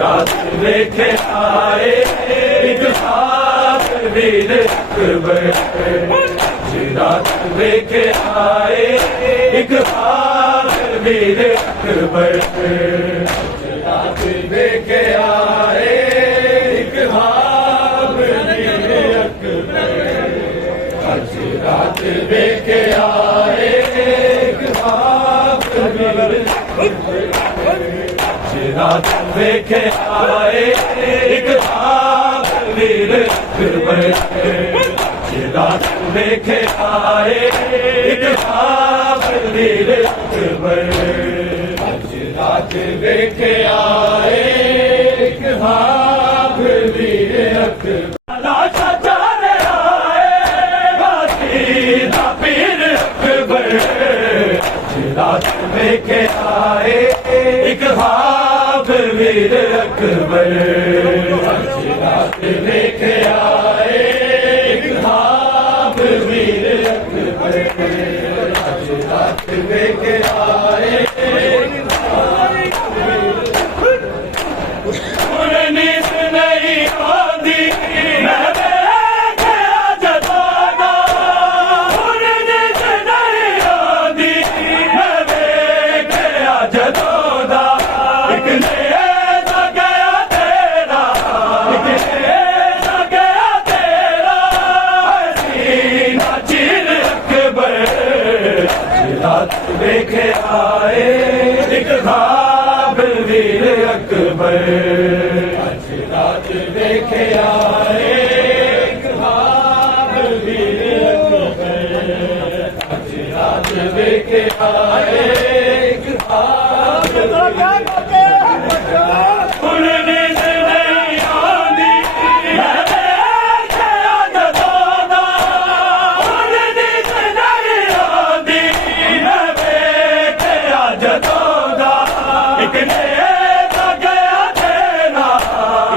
रात लेके आए एक साथ वीर अकबर, रात लेके आए एक साथ वीर अकबर, रात लेके आए एक साथ वीर अकबर, रात लेके आए एक साथ वीर रात लेके आए एक साथ वीर अकबर, रात लेके आए एक साथ वीर अकबर, रात लेके आए एक साथ वीर अकबर। लाशा चले आए गाजी दा पीर अकबर, रात लेके आए एक साथ वीर अकबर, रात लेके आए एक साथ वीर अकबर, रात लेके आए नींद नहीं आती मैं गया जताना, नींद नहीं आती मैं गया जताना, एक नेता गया तेरा, एक नेता गया तेरा, हसीना चीर अकबर, रात लेके आए एक ख्वाब वीर अकबर, रात लेके आए एक ख्वाब वीर अकबर, रात लेके आए एक ख्वाब नींद नहीं आती मैं गया जताना, नींद नहीं आती मैं गया जताना, एक नेता गया तेरा,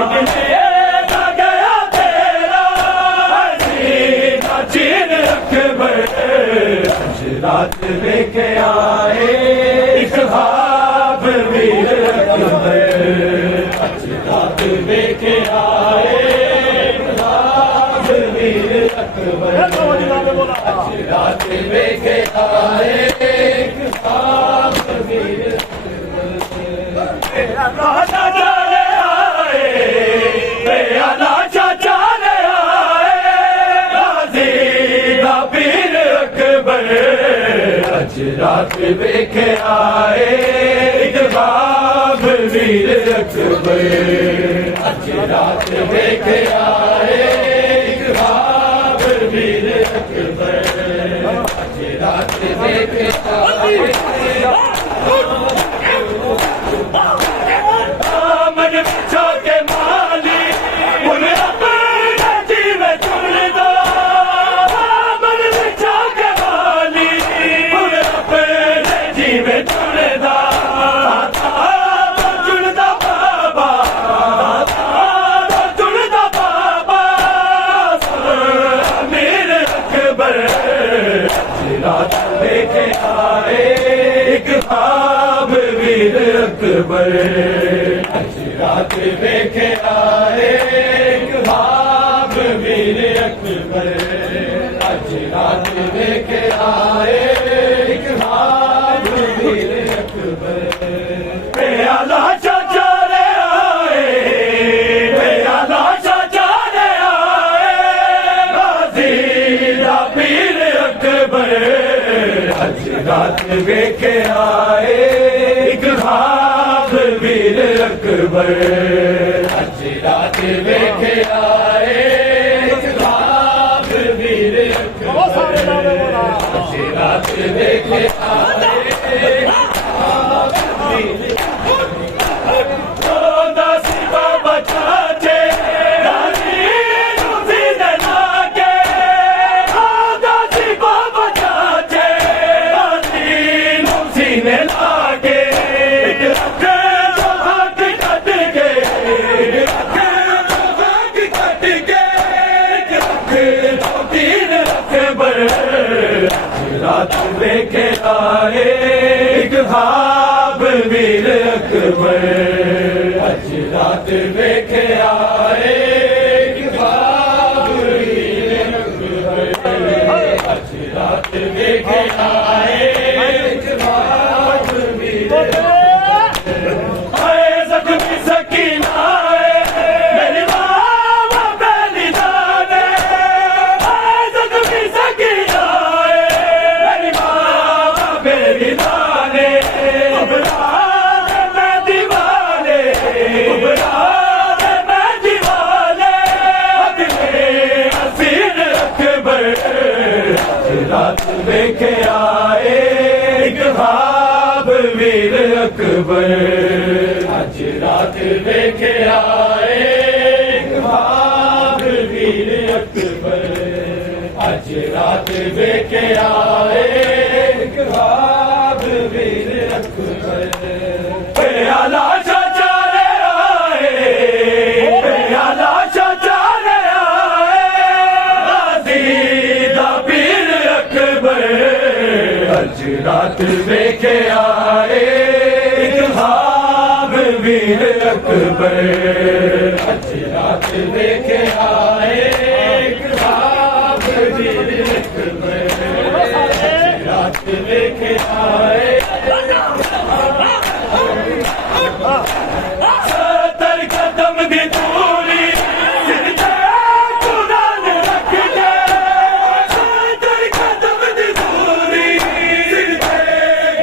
एक नेता गया तेरा, हसीना चीर अकबर, रात लेके आए एक ख्वाब वीर अकबर, रात लेके आए एक ख्वाब वीर अकबर, रात लेके आए एक ख्वाब वीर लाशा चले आए लाशा चले आए गाजी दा पीर अकबर, रात लेके आए एक ख्वाब वीर अकबर, रात लेके आए एक ख्वाब वीर अकबर, रात लेके आए मन बिछा के माली उन्हें अपने जीवे चुन दो, मन बिछा के माली उन्हें अपने जीवे चुन दो, चुनदा बाबा चुनदा बाबा मीर अकबर, रात लेके आए एक ख्वाब वीर अकबर, रात लेके आए एक ख्वाब वीर अकबर, रात लेके आए एक ख्वाब वीर अकबर, लाशा चले आए लाशा चले आए गाजी दा पीर अकबर, रात लेके आए एक ख्वाब वीर अकबर, रात लेके आए एक ख्वाब वीर अकबर, रात लेके आए एक ख्वाब वीर Be रात वेखे आए एक ख्वाब वीर अकबर अज रात वेखे आए एक ख्वाब वीर अकबर अज रात वेखे आए एक ख्वाब वीर आए जख्मी सकीना मेरी माँ पहली जाने आए जख्मी सकीना मेरी माँ मेरी जाने उबरा मैं दीवाने उबरा मैं दीवाने अगले असीर अकबर रात देखे आए एक ख्वाब वीर अकबर आज रात देखे आए एक ख्वाब वीर अकबर आज रात देखे आए एक ख्वाब वीर अकबर प्याला चाचा रे आए प्याला चाचा रे आए गाजी दा पीर अकबर आज रात देखे आए एक ख्वाब वीर अकबर आज रात देखे आए एक ख्वाब वीर अकबर आज रात देखे आए 70 कदम दी दूरी सिर ते कुरान रख के 70 कदम दी दूरी सिर ते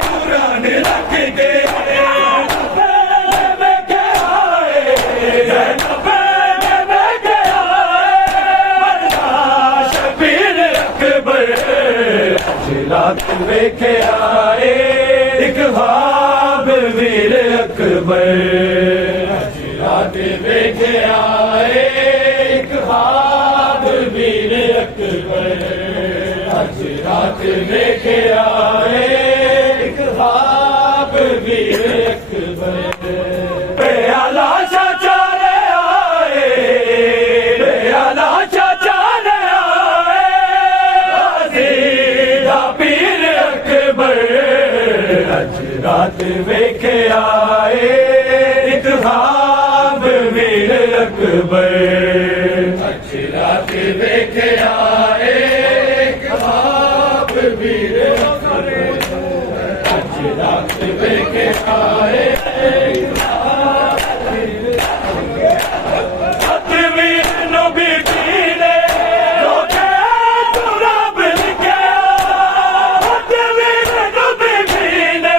कुरान रख के मैं के आए जैनब मैं के आए मरना शबीर अकबर आज रात वेखे आए एक ख्वाब वीर अकबर आज रात वेखे आए एक ख्वाब वीर अकबर आज रात वेखे आए एक ख्वाब वीर अकबर प्याला चाचा रे आए प्याला चाचा रे आए गाजी दा पीर अकबर आज रात वेखे आए एक ख्वाब वीर अकबर आज रात वेखे आए एक ख्वाब वीर अकबर आज रात वेखे आए एक ख्वाब वीर वीर नबी ने लोके तू रब लिखे वीर नबी ने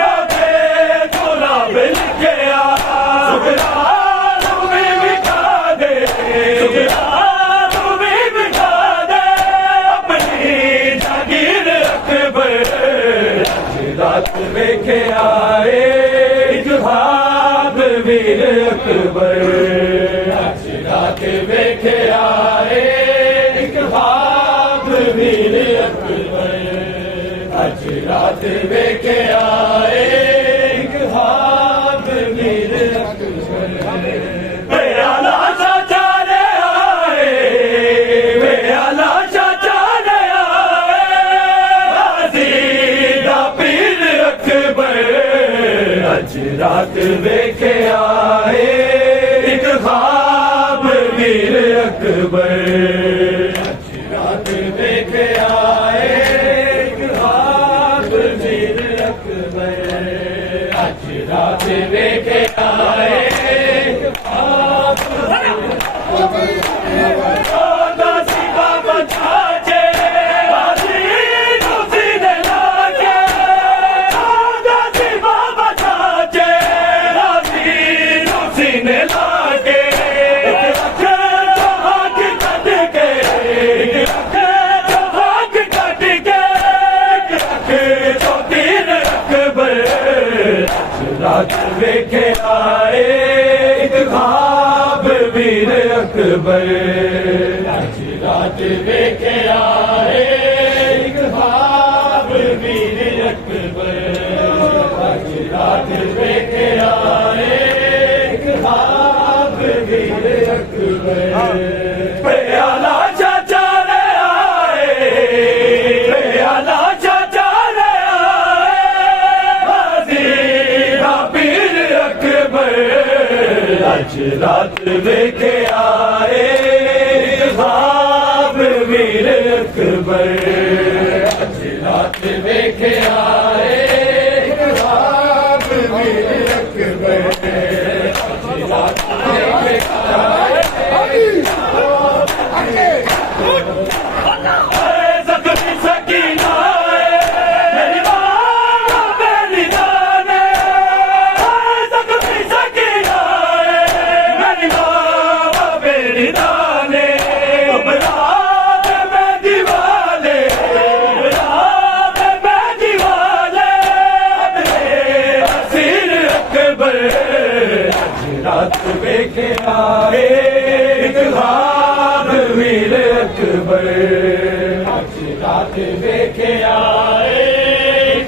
लोके तू रब लिखे सुगरा भी बिठा दे सुगरा भी बिठा दे अपनी जागीर अकबर आज रात वेखे आए एक ख्वाब वीर अकबर आज रात वेखे आए एक ख्वाब वीर अकबर आज रात वेखे आए एक ख्वाब वीर अकबर प्याला चाचा रे आए प्याला चाचा रे आए गाजी दा पीर अकबर आज रात वेखे आए एक ख्वाब वीर अकबर आज रात वेखे आए एक ख्वाब वीर अकबर आज रात वेखे आए एक ख्वाब गाजी बाबा चाचे गाजी दूसरी ने लाके गाजी बाबा चाचे गाजी दूसरी ने लाके एक हाथ कट के एक हाथ कट के एक चौथीन अकबर आज रात वेखे आए एक ख्वाब वीर अकबर आज रात वेखे आए एक ख्वाब वीर अकबर आज रात वेखे आए एक ख्वाब वीर अकबर प्याला चाचा रे आए प्याला वेखे आए ख्वाब वीर अकबर अज रात वेखे आए ख्वाब वीर अकबर अज रात वेखे आए अरे ज़ख्मी सकीना मेरी माँ मेरी जाने ज़ख्मी सकीना मेरी माँ मेरी जाने रात में दीवाले रात में दीवाले असीर अकबर अज रात वेखे आए ख्वाब वीर अकबर अज रात वेखे आए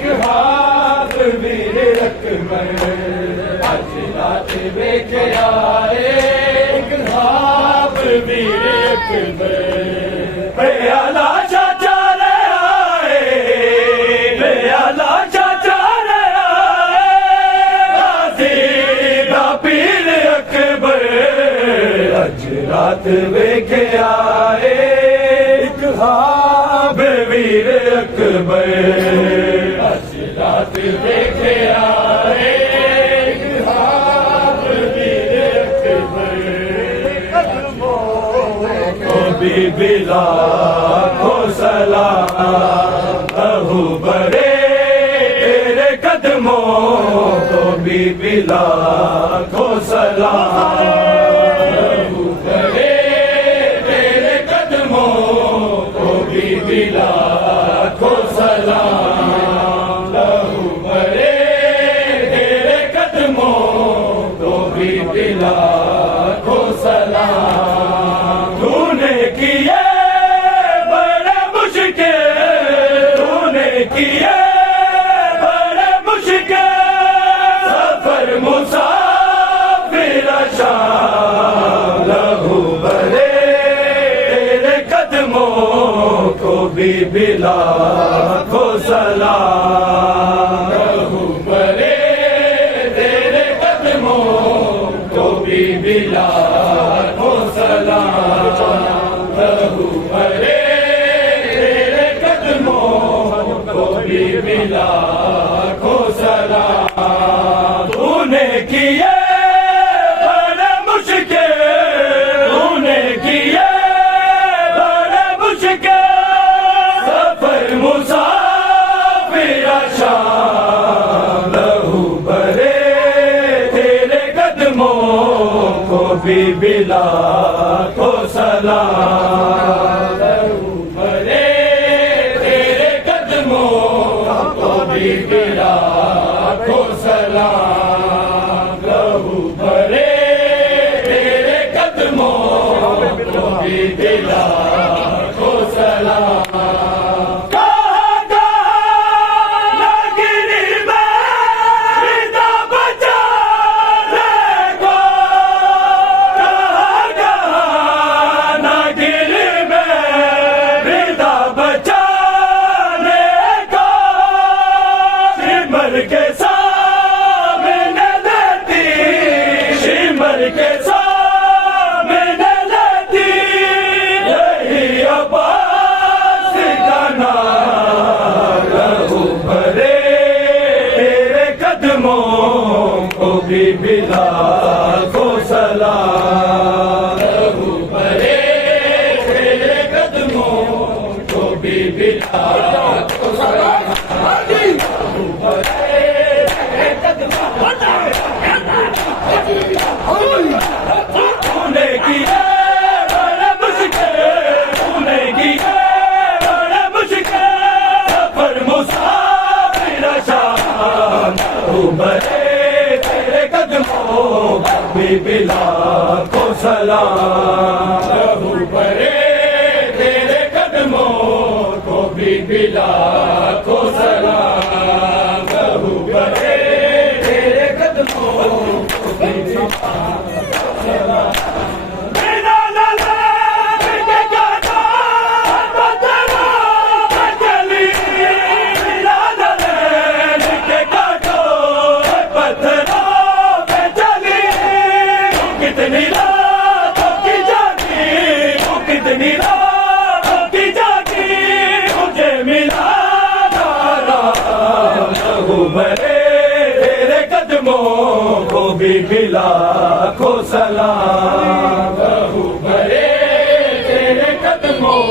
ख्वाब वीर अकबर अज रात वेखे आए ख्वाब वीर अकबर प्याला चाचा रे आए प्याला चाचा रे आए सीधा पीर अकबर अज रात वेखे आए ख्वाब वीर अकबर अज रात वेखे आए ख्वाब वीर अकबर बीबी लाखों सलाम अहू बड़े तेरे कदमों को बीबी लाखों सलाम बीबी लाखों सलाम लहू बड़े तेरे कदमों तो बीबी लाखों सलाम तूने किए बड़े मुश्किल तूने किए बड़े मुश्किल सफर मुसाफिर शाम लहू बड़े तेरे कदमों को बीबी लाखों सलाम लहू बड़े तेरे कदमों को बीबी लाखों सलाम लहू बड़े तेरे कदमों को बीबी लाखों सलाम तूने किए बड़े मुश्किल तूने किए बड़े मुश्किल सफर मुसाफिर शाम लहू बड़े तेरे कदमों को बीबी लाखों सलाम लहू बड़े तेरे कदमों को बीबी लाखों सलाम लहू बड़े तेरे कदमों को बीबी लाखों सलाम के सामने लेती शिमर के सामने लेती यही अब्बास का नाम लहू भरे तेरे कदमों को बीबी लाखों सलाम लहू भरे तेरे कदमों को बीबी लाखों सलाम तूने किया बड़ा मुश्किल तूने किया बड़ा मुश्किल सफर मुसाफिर शाम लहू बड़े तेरे कदमों बीबी लाखों सलाम लहू बड़े तेरे कदमों को बीबी लाखों सलाम लहू बड़े तेरे कदमों को बीबी लाखों सलाम कितनी भी लाखों सलाम। लहू भरे तेरे कदमों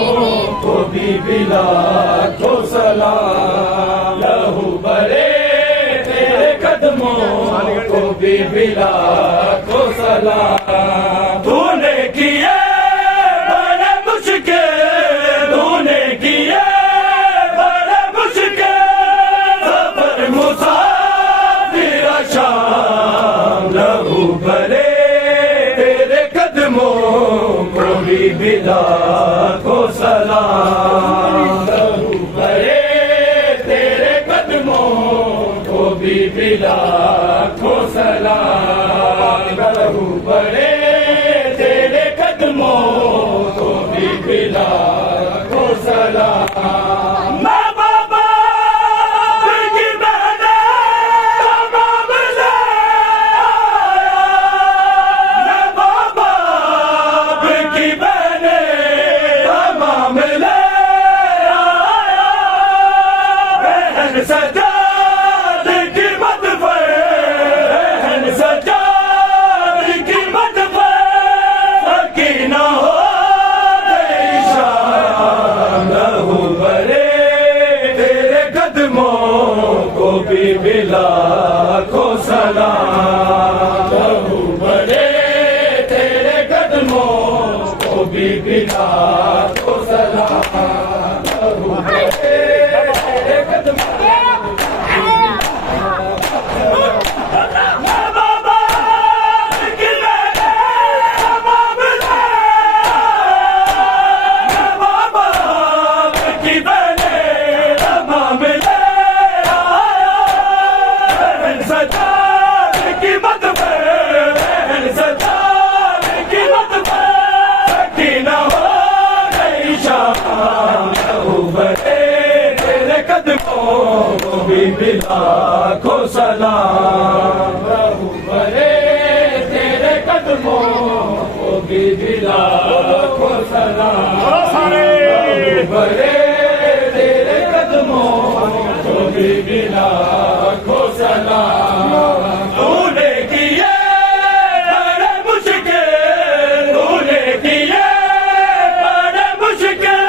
को भी लाखों सलाम। लहू भरे तेरे कदमों को भी लाखों सलाम। तूने किए बड़े मुश्किल, तूने किए बड़े मुश्किल सफर मुसाफिर शाम। लहू भरे तेरे कदमों को भी लाखों सलाम। लहू भरे तेरे कदमों को भी लाखों सलाम। लहू भरे तेरे कदमों को भी लाखों सलाम। मैं बाबा की बहने तमाम ले आया। मैं बाबा की बहने तमाम ले आया। बहन सजाद की मत पर, बहन सजाद की मत पर सकीना हो गई शाम। लहू भरे तेरे कदमों को भी लाखों सलाम। लहू भरे तेरे कदमों को भी लाखों सलाम। लहू भरे तेरे कदमों भी लाखों सलाम। लहू भरे तेरे कदमों को भी लाखों सलाम। लहू भरे तेरे कदमों को भी लाखों सलाम। तूने किए बड़े मुश्किल, तूने किए बड़े मुश्किल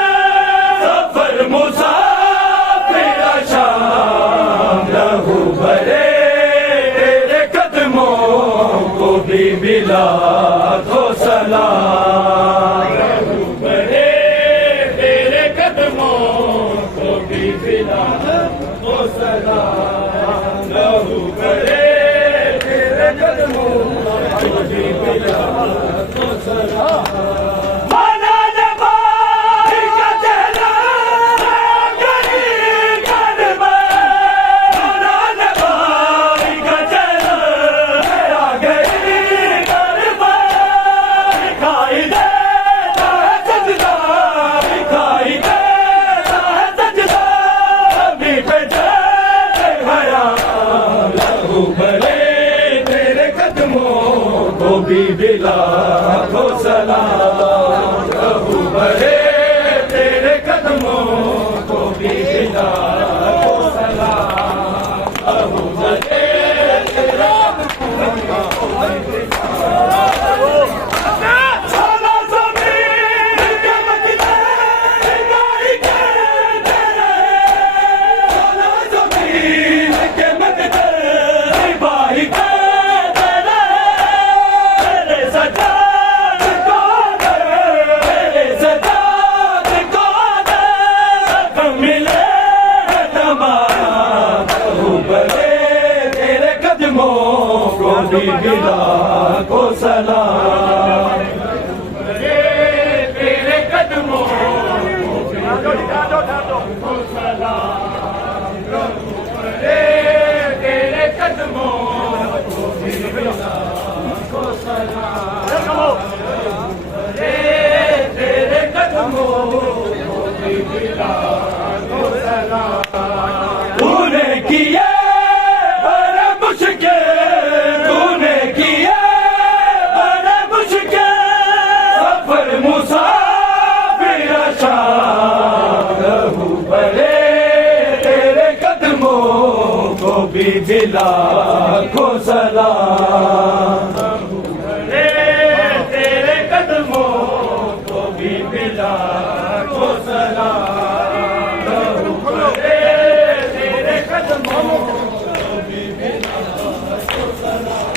सफर मुसाफिर शाम। लहू भरे तेरे कदमों को भी लाखों सलाम। लहू भरे तेरे कदमों को भी लाखों सलाम। लहू भरे तेरे कदमों को भी लाखों सलाम। भी लाखों सलाम। लहू भरे तेरे कदमों को भी लाखों सलाम। लहू भरे तेरे कदमों को भी साला ज़मीन के मकने गाई के तेरे, साला ज़मीन के मकने गाई के भी लाखों सलाम। तेरे कदमों को भी लाखों सलाम। तेरे कदमों को भी लाखों सलाम। तेरे कदमों को भी लाखों सलाम। तूने किया बड़े मुश्किल, तूने किया बड़े मुश्किल सफर मुसाफिर शाम। लहू भरे तेरे कदमों को भी बीबी लाखों सलाम। तेरे कदमों को बीबी लाखों सलाम। तेरे कदमों को बीबी लाखों सलाम।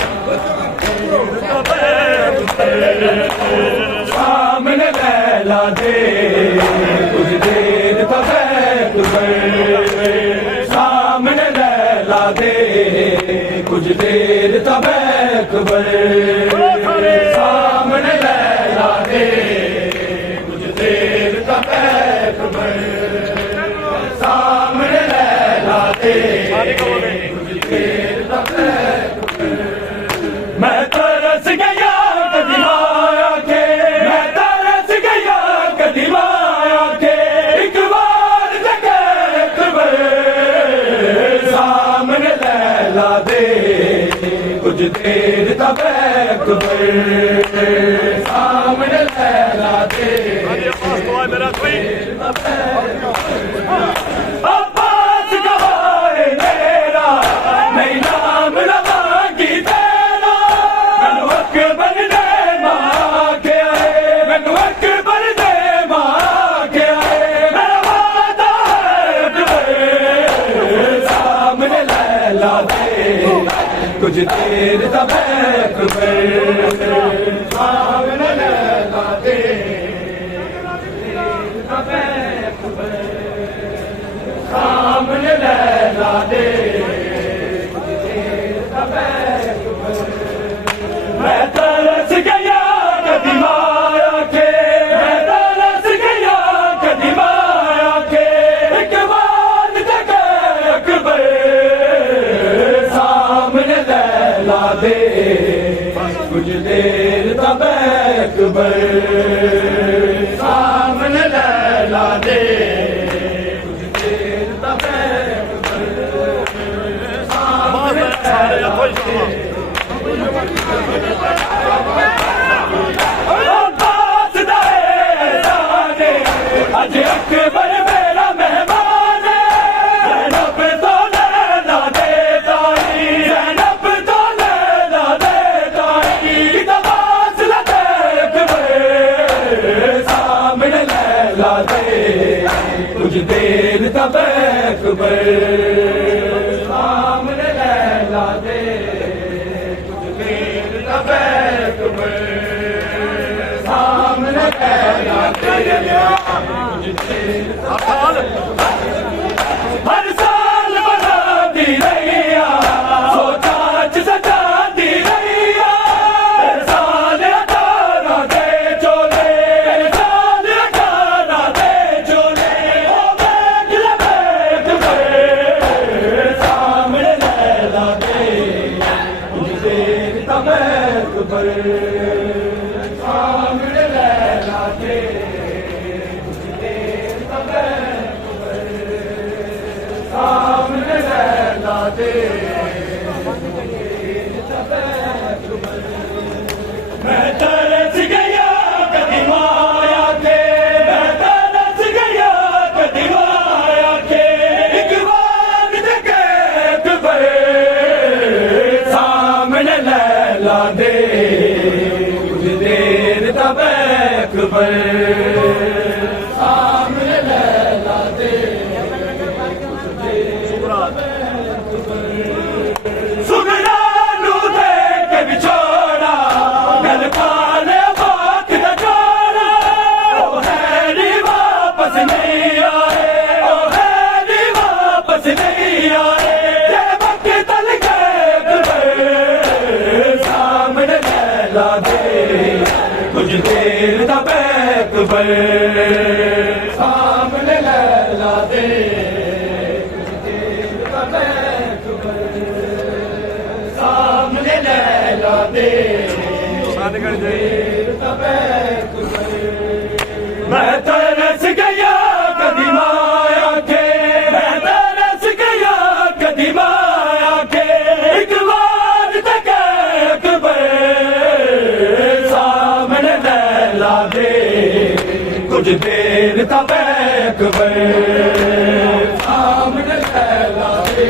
सामने लैला दे कुछ देर तक सामने लैला दे कुछ देर तक सामने लैला दे कुछ देर तक सामने लैला दे कुछ देर तक। मैं तरस गया कदीमाया के, मैं तरस गया कदीमाया के, एक बार जगह सामने लैला दे कुछ देर तक सामने लैला दे। अब्बास गवाए मेरा नहीं नाम लवांगी तेरा। मैनू अकबर दे मां के आए, मैनू अकबर दे मां के आए। मेरा वादा सामने लैला दे कुछ देर तक सामने लैला दे सामने लैला दे। मैं तरस गया कदीमाया के, मैं तरस गया कदीमाया के, एक बार जगह अकबर सामने लैला दे कुछ देर तक सामने लैला दे कुछ देर तक सामने लैला दे। अब्बास दाए अज अकबर मेरा मेहमान है। ज़ैनब तो लैला दे ताई, ज़ैनब तो लैला दे ताई। दबास लदे अकबर सामने लैला दे कुछ देर तक सामने लैला दे कुछ देर तक सामने लैला दे कुछ देर तक। हर साल बनाती रहिया सोचा सजाती रहिया। साल 18 दे चोले, साल 18 दे चोले। ओ बैग सामने लैला दे कुछ देर तक सामने लैला दे कुछ देर तक सामने लैला दे। मैं तरस गया कदीमाया के, मैं तरस गया कदीमाया के, एक बार जगह सामने लैला दे कुछ देर तक सामने लैला दे कुछ देर सुगरा नू दे के बिछोड़ा गल पाले बात न छोड़ा। ओ हैरी वापस नहीं आए, ओ हैरी वापस नहीं आए। ये वक्त तल गए सामने लैला दे कुछ देर तक सामने लैला दे कुछ देर तक सामने लैला दे देर तक। मैं तरस गया कदीमाया के, मैं तरस गया कदीमाया के, एक बार तक सामने लैला दे कुछ देर तक सामने लैला दे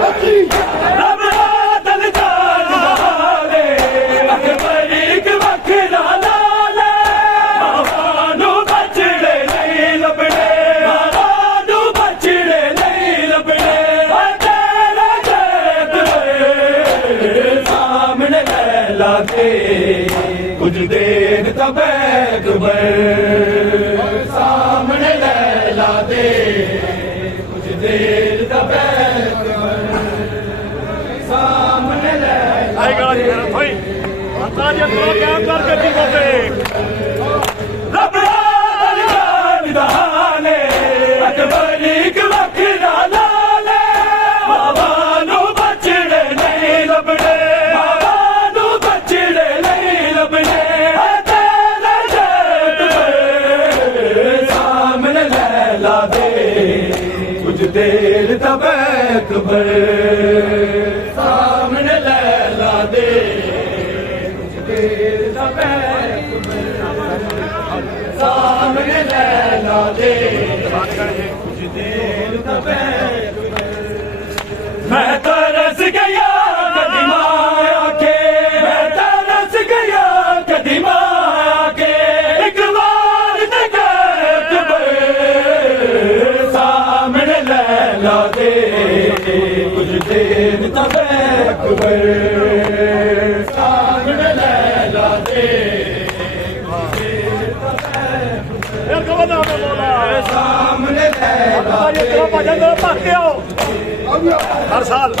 ਰੱਬ ਦਾ ਦਿਲ ਜਾਣਦਾ ਅਕਬਰ ਇੱਕ ਵੱਖਰਾ ਲਾਲ ਮਾਵਾਂ ਨੂੰ ਬਚੜੇ ਨਹੀਂ ਲੱਭਣੇ ਮਾਵਾਂ ਨੂੰ ਬਚੜੇ ਨਹੀਂ ਲੱਭਣੇ ਤੇਰਾ ਜੇਤ ਸਾਹਮਣੇ ਲੈ ਲਾ ਦੇ ਕੁਝ ਦੇਰ ਤੱਕ ਅਕਬਰ ਸਾਹਮਣੇ ਲੈ ਲਾ ਦੇ ਕੁਝ ਦੇਰ ਤੱਕ ਸਾਹਮਣੇ ਲੈ ਆਈ ਗਾਲਾਂ ਜੀ ਫਿਰ ਭਾਈ ਅੰਤਾ ਜੀ ਅੰਦਰੋਂ ਕਿਆ ਕਰਕੇ ਕੀ ਬੋਲਦੇ ਰੱਬ ਦਾ ਜਾਣਦਾ ਨੇ ਅਕਬਰ ਇੱਕ ਵੱਖਰਾ ਲਾਲ ਮਾਵਾਂ ਨੂੰ ਬਚੜੇ ਨਹੀਂ ਲੱਭਣੇ ਮਾਵਾਂ ਨੂੰ ਬਚੜੇ ਨਹੀਂ ਲੱਭਣੇ ਤੇਰਾ ਜੇਤ ਸਾਹਮਣੇ ਲੈ ਲਾ ਦੇ ਕੁਝ ਦੇਰ ਤੱਕ ਅਕਬਰ ਸਾਹਮਣੇ ਲੈ ਲਾ ਦੇ ਕੁਝ ਦੇਰ ਤੱਕ ਸਾਹਮਣੇ ਲੈ ਲਾ ਦੇ ਕੁਝ ਦੇਰ ਤੱਕ ਮੈਂ ਤਰਸ ਗਿਆ ਕਦੀ ਮਾਇਆ ਕੇ ਮੈਂ ਤਰਸ ਗਿਆ ਕਦੀ ਮਾਇਆ ਕੇ ਇੱਕ ਵਾਰ ਤੇ ਅਕਬਰ ਸਾਹਮਣੇ ਲੈ ਲਾ ਦੇ ਕੁਝ ਦੇਰ ਤੱਕ ਅਕਬਰ ਸਾਹਮਣੇ ਲੈ ਲਾ ਦੇ ਇਹ ਕਵਦਾ ਮੈਂ ਬੋਲਾ ਸਾਹਮਣੇ ਲੈ ਲਾ ਅੰਤਾ ਜੀ ਅੰਦਰੋਂ ਭਜਨ ਦੋ ਭਰ ਕੇ ਆਓ ਹਰ ਸਾਲ